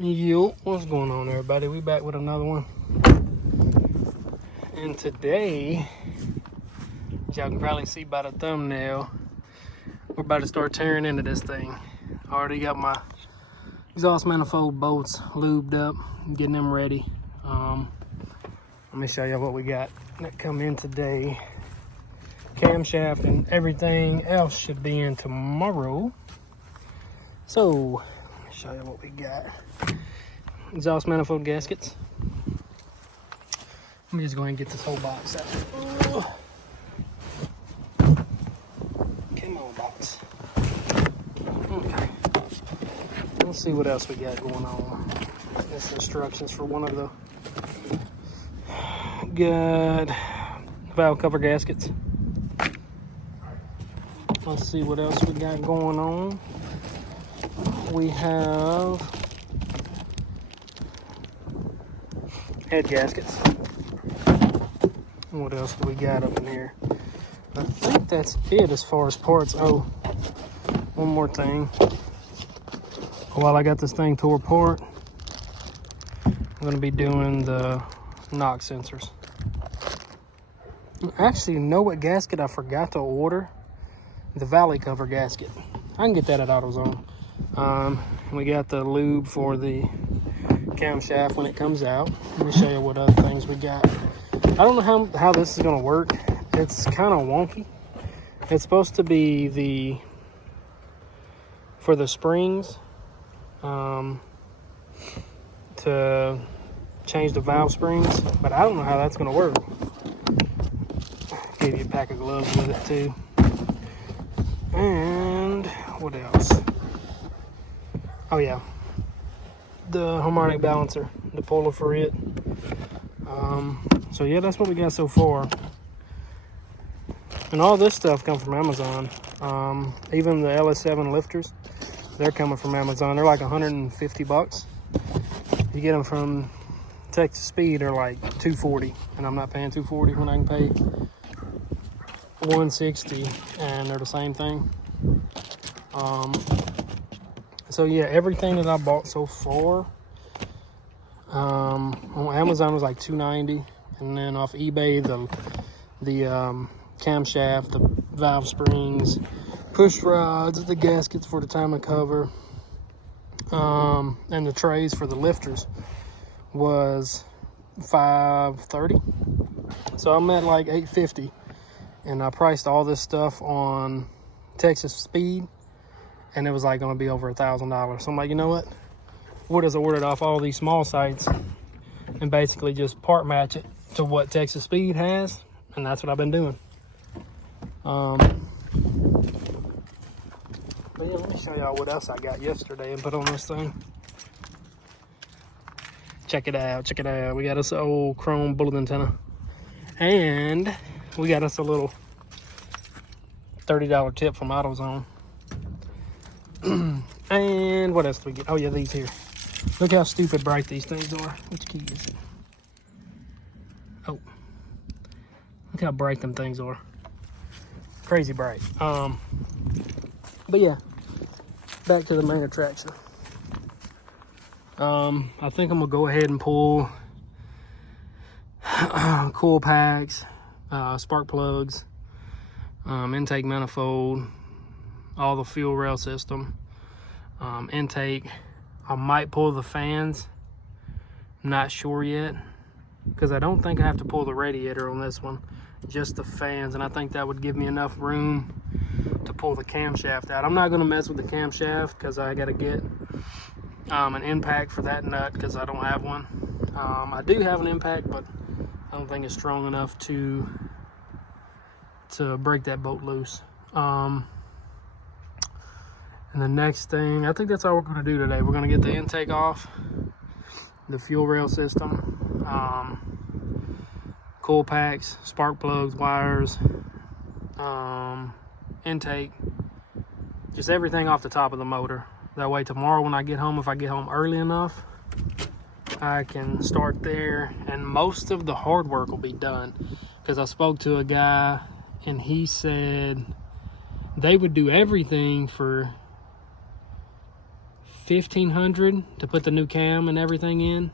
Yo, what's going on, everybody? We back with another one. And today, as y'all can probably see by the thumbnail, we're about to start tearing into this thing. I already got my exhaust manifold bolts lubed up, getting them ready. Let me show you what we got that come in today. Camshaft and everything else should be in tomorrow. So, let me show you what we got. Exhaust manifold gaskets. Let me just go ahead and get this whole box out. Oh. Come on, box. Okay. Let's see what else we got going on. This instructions for one of the good valve cover gaskets. Let's see what else we got going on. We have head gaskets. What else do we got up in here? I think that's it as far as parts. Oh, one more thing. While I got this thing tore apart, I'm going to be doing the knock sensors. Actually, you know what gasket I forgot to order? The valley cover gasket. I can get that at AutoZone. We got the lube for the camshaft when it comes out. Let me show you what other things we got. I don't know how this is going to work. It's kind of wonky. It's supposed to be for the springs to change the valve springs, but I don't know how that's going to work. Gave you a pack of gloves with it too. And what else? Oh yeah, the harmonic balancer, the puller for it. So yeah, that's what we got so far. And all this stuff comes from Amazon. Even the LS7 lifters, they're coming from Amazon. They're like 150 bucks. You get them from Texas Speed, they're like 240, and I'm not paying 240 when I can pay 160, and they're the same thing. So yeah, everything that I bought so far on Amazon was like $290, and then off eBay the camshaft, the valve springs, push rods, the gaskets for the timing cover, and the trays for the lifters was $530. So I'm at like $850, and I priced all this stuff on Texas Speed, and it was like going to be over $1,000. So I'm like, you know what is ordered off all these small sites and basically just part match it to what Texas Speed has, and that's what I've been doing. But yeah, let me show y'all what else I got yesterday and put on this thing. Check it out, check it out. We got us an old chrome bullet antenna, and we got us a little $30 tip from AutoZone. And what else do we get? Oh yeah, these here. Look how stupid bright these things are. Which key is it? Oh, look how bright them things are. Crazy bright. But yeah, back to the main attraction. I think I'm gonna go ahead and pull coil packs, spark plugs, intake manifold, all the fuel rail system, intake. I might pull the fans, I'm not sure yet, because I don't think I have to pull the radiator on this one, just the fans, and I think that would give me enough room to pull the camshaft out. I'm not going to mess with the camshaft because I got to get an impact for that nut, because I don't have one. I do have an impact, but I don't think it's strong enough to break that bolt loose. And the next thing, I think that's all we're going to do today. We're going to get the intake off, the fuel rail system, coil packs, spark plugs, wires, intake, just everything off the top of the motor. That way tomorrow when I get home, if I get home early enough, I can start there, and most of the hard work will be done, because I spoke to a guy and he said they would do everything for $1,500 to put the new cam and everything in,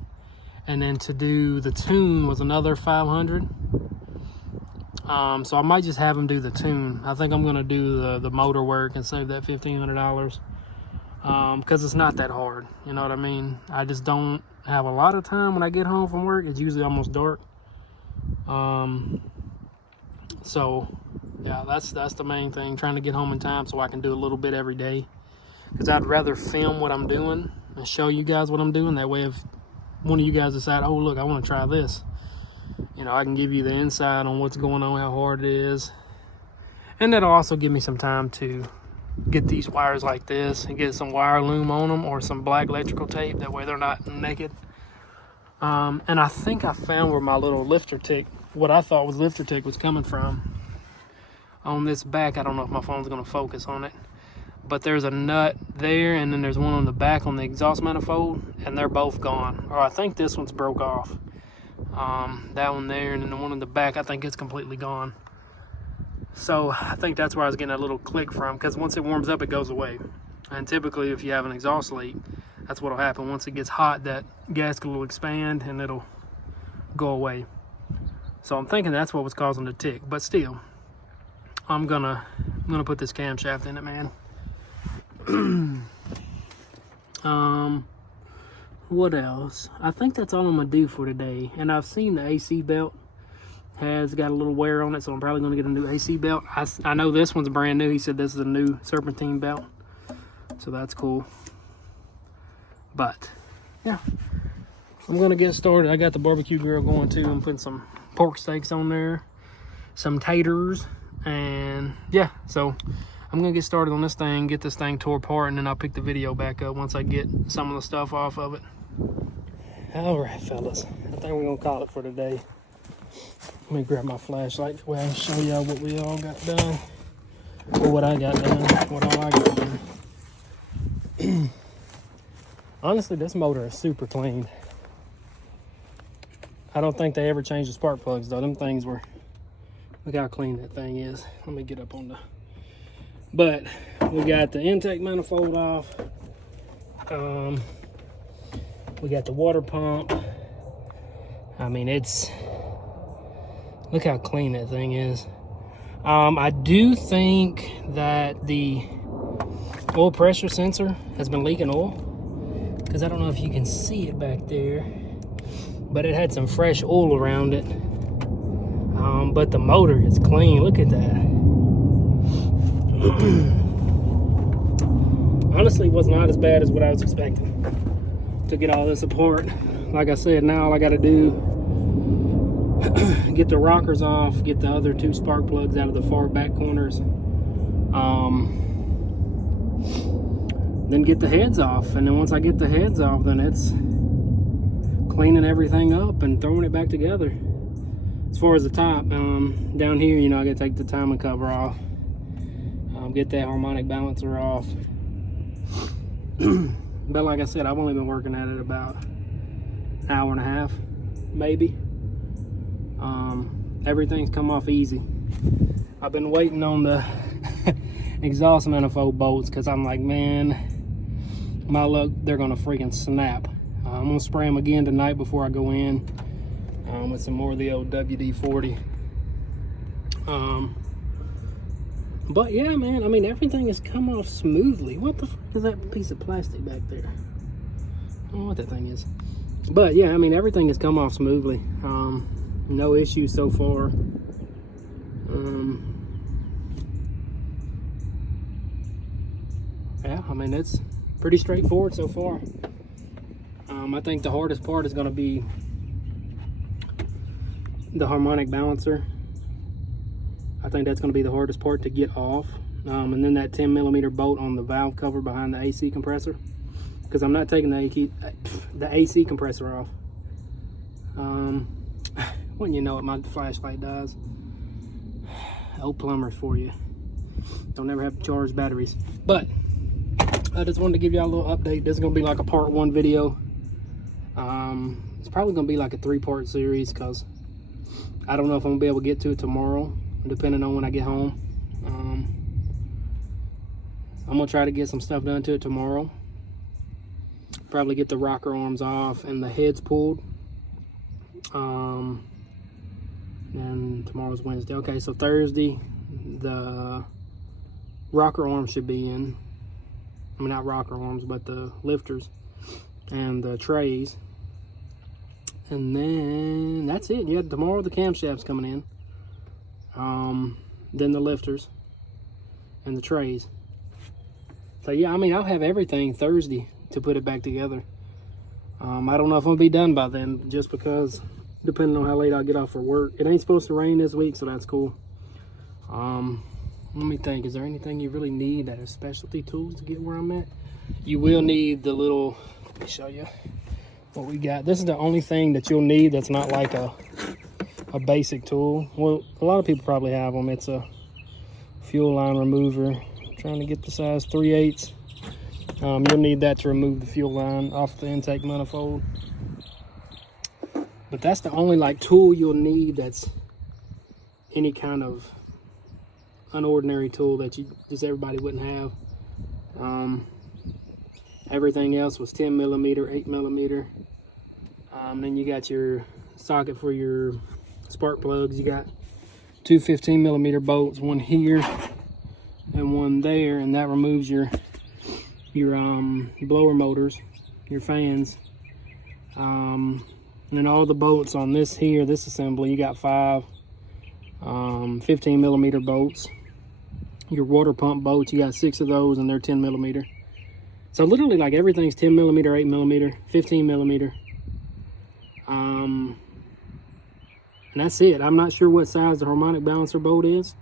and then to do the tune was another $500. So I might just have him do the tune. I think I'm gonna do the motor work and save that $1,500, because it's not that hard, you know what I mean? I just don't have a lot of time when I get home from work. It's usually almost dark. So yeah, that's the main thing, trying to get home in time so I can do a little bit every day, because I'd rather film what I'm doing and show you guys what I'm doing. That way if one of you guys decide, oh look, I want to try this, you know, I can give you the insight on what's going on, how hard it is. And that'll also give me some time to get these wires like this and get some wire loom on them, or some black electrical tape, that way they're not naked. And I think I found where my little lifter tick, what I thought was lifter tick, was coming from. On this back, I don't know if my phone's going to focus on it, but there's a nut there, and then there's one on the back on the exhaust manifold, and they're both gone. Or I think this one's broke off. That one there, and then the one in the back, I think it's completely gone. So I think that's where I was getting a little click from, because once it warms up, it goes away. And typically, if you have an exhaust leak, that's what'll happen. Once it gets hot, that gasket will expand and it'll go away. So I'm thinking that's what was causing the tick, but still, I'm gonna put this camshaft in it, man. What else? I think that's all I'm gonna do for today. And I've seen the AC belt has got a little wear on it, so I'm probably gonna get a new AC belt. I know this one's brand new. He said this is a new serpentine belt, so that's cool. But yeah, I'm gonna get started. I got the barbecue grill going too. I'm putting some pork steaks on there, some taters, and yeah, so I'm gonna get started on this thing, get this thing tore apart, and then I'll pick the video back up once I get some of the stuff off of it. All right, fellas, I think we're gonna call it for today. Let me grab my flashlight so I can show y'all what we all got done, or what I got done, what all I got done. Honestly, this motor is super clean. I don't think they ever changed the spark plugs though. Them things were, look how clean that thing is. Let me get up on the, but we got the intake manifold off. We got the water pump. I mean, it's, look how clean that thing is. I do think that the oil pressure sensor has been leaking oil, because I don't know if you can see it back there, but it had some fresh oil around it. But the motor is clean. Look at that. Honestly, it was not as bad as what I was expecting to get all this apart. Like I said, now all I got to do, get the rockers off, get the other two spark plugs out of the far back corners, then get the heads off. And then once I get the heads off, then it's cleaning everything up and throwing it back together. As far as the top, down here, you know, I gotta take the timing cover off, get that harmonic balancer off. But like I said, I've only been working at it about an hour and a half, maybe. Everything's come off easy. I've been waiting on the exhaust manifold bolts, because I'm like, man, my luck, they're gonna freaking snap. I'm gonna spray them again tonight before I go in, with some more of the old WD-40. But yeah, man, I mean, everything has come off smoothly. What the fuck is that piece of plastic back there? I don't know what that thing is. But yeah, I mean, everything has come off smoothly. No issues so far. Yeah, I mean, it's pretty straightforward so far. I think the hardest part is going to be the harmonic balancer. I think that's going to be the hardest part to get off. And then that 10mm bolt on the valve cover behind the AC compressor, because I'm not taking the AC compressor off. When you know it, my flashlight dies. Old plumbers for you. Don't ever have to charge batteries. But I just wanted to give y'all a little update. This is going to be like a part 1 video. It's probably going to be like a 3-part series, because I don't know if I'm going to be able to get to it tomorrow, depending on when I get home. I'm going to try to get some stuff done to it tomorrow. Probably get the rocker arms off and the heads pulled. And tomorrow's Wednesday. Okay, so Thursday, the rocker arms should be in. I mean, not rocker arms, but the lifters and the trays. And then that's it. Yeah, tomorrow the camshaft's coming in. Then the lifters and the trays. So yeah, I mean, I'll have everything Thursday to put it back together. I don't know if I'll be done by then, just because depending on how late I get off for work. It ain't supposed to rain this week, so that's cool. Let me think, is there anything you really need that is specialty tools to get where I'm at? You will need the little, let me show you what we got. This is the only thing that you'll need that's not like a basic tool. Well, a lot of people probably have them. It's a fuel line remover. I'm trying to get the size 3/8. You'll need that to remove the fuel line off the intake manifold. But that's the only like tool you'll need that's any kind of unordinary tool that everybody wouldn't have. Everything else was 10 millimeter, 8 millimeter. Then you got your socket for your spark plugs. You got two 15 millimeter bolts, one here and one there, and that removes your blower motors, your fans. And then all the bolts on this assembly, you got 5 15 millimeter bolts. Your water pump bolts, you got 6 of those, and they're 10 millimeter. So literally like everything's 10 millimeter, 8 millimeter, 15 millimeter. And that's it. I'm not sure what size the harmonic balancer bolt is.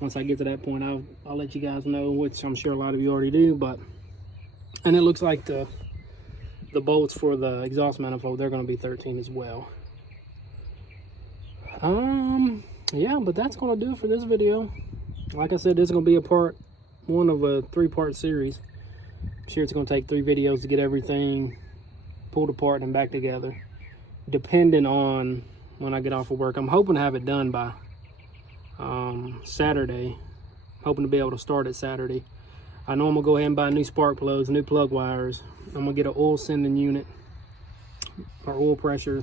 Once I get to that point, I'll let you guys know, which I'm sure a lot of you already do. And it looks like the bolts for the exhaust manifold, they're going to be 13 as well. Yeah, but that's going to do it for this video. Like I said, this is going to be a part 1 of a 3-part series. I'm sure it's going to take 3 videos to get everything pulled apart and back together, depending on when I get off of work. I'm hoping to have it done by Saturday. Hoping to be able to start it Saturday. I know I'm going to go ahead and buy new spark plugs, new plug wires. I'm going to get an oil sending unit, or oil pressure,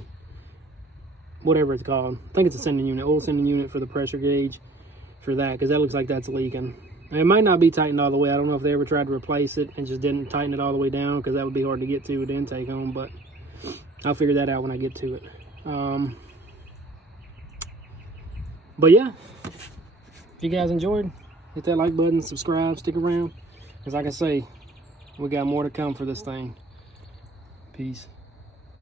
whatever it's called. I think it's a sending unit, oil sending unit for the pressure gauge for that, because that looks like that's leaking. And it might not be tightened all the way. I don't know if they ever tried to replace it and just didn't tighten it all the way down, because that would be hard to get to with the intake on, but I'll figure that out when I get to it. But yeah, if you guys enjoyed, hit that like button, subscribe, stick around, because like I say, we got more to come for this thing. Peace.